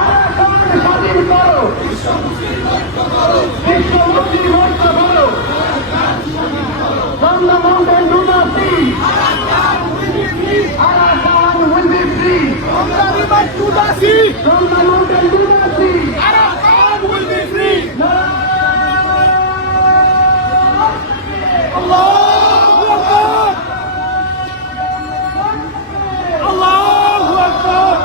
Arakan স্বাধীন করো, বিশ্ব মুসলিম ঐক্য করো। From the mountain to the sea, Arakan will be free. From the river to the sea, From the mountain to the sea, Arakan will be free. Allah! Allahu Akbar. Allahu Akbar.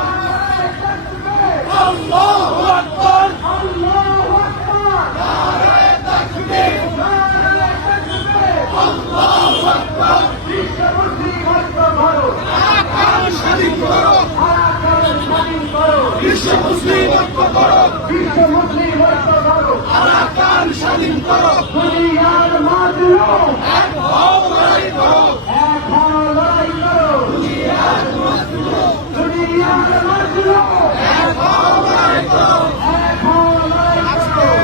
Allahu Akbar. Allahu Akbar! Nare takbir! Nare takbir! Allahu Akbar. বিশ্ব মুসলিম ঐক্য করো, Arakan স্বাধীন করো, Arakan স্বাধীন করো, বিশ্ব মুসলিম ঐক্য করো, বিশ্ব মুসলিম ঐক্য করো। আরাকান স্বাধীন করো, দুনিয়ার মাজলুম এক হও লড়াই করো, এক হও লড়াই করো। দুনিয়ার মাজলুম এক হও লড়াই করো। এক হও লড়াই করো।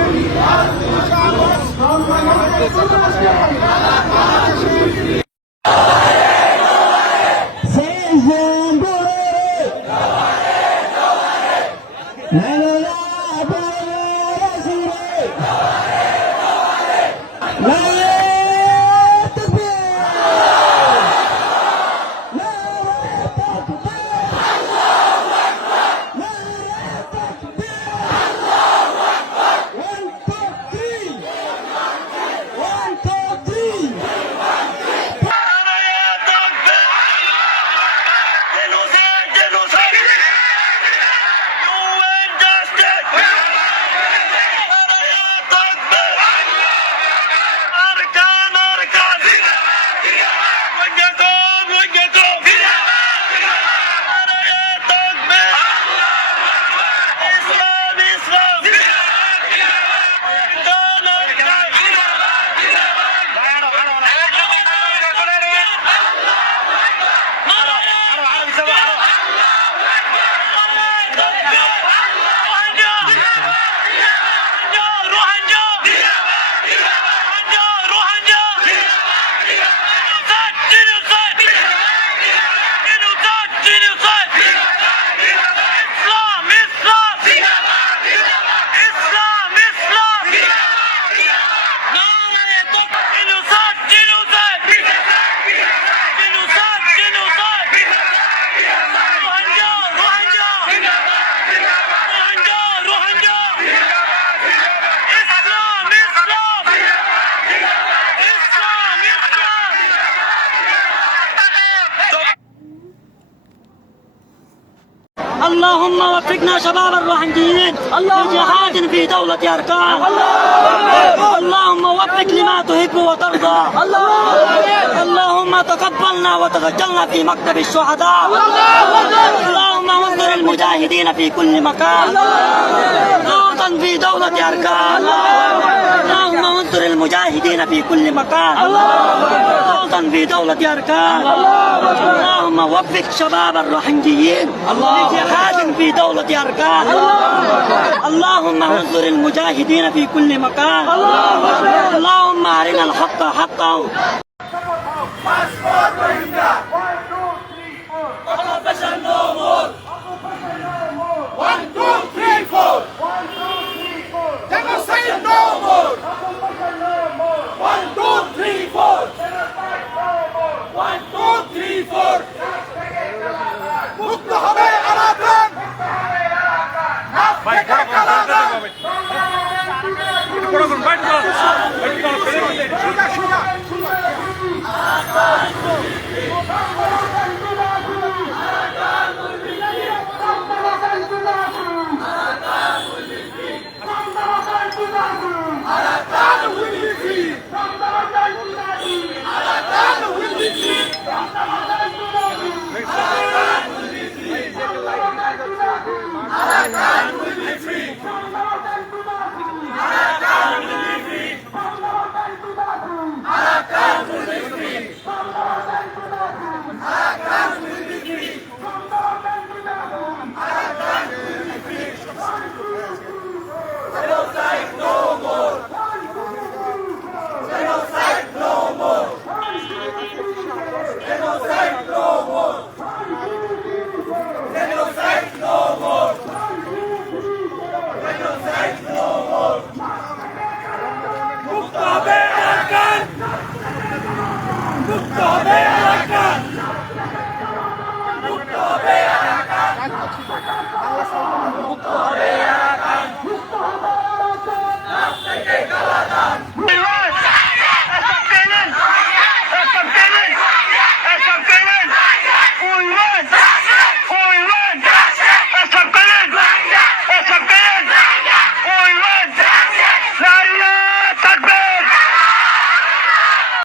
اللهم وفقنا شباب الروحانيين لجهاد في دولة أركان. اللهم وفق لما تحب وترضى. اللهم تقبلنا وتسجلنا في مكتب الشهداء. اللهم انصر المجاهدين في كل مكان خصوصا في دولة أركان. اللهم انصر المجاهدين في كل مكان خصوصا في دولة أركان. اللهم وفق شباب الروحانيين لجهاد في دولة أركان. اللهم انصر المجاهدين في كل مكان. اللهم أرنا الحق حقا. Occupation no more. 1, 2, 3, 4. Genocide no more. 1, 2, 3, 4. 1, 2, 3, 4. মুক্ত হবে আরাকান। নাক থেকে কালাদান। সোজা, সোজা, সোজা।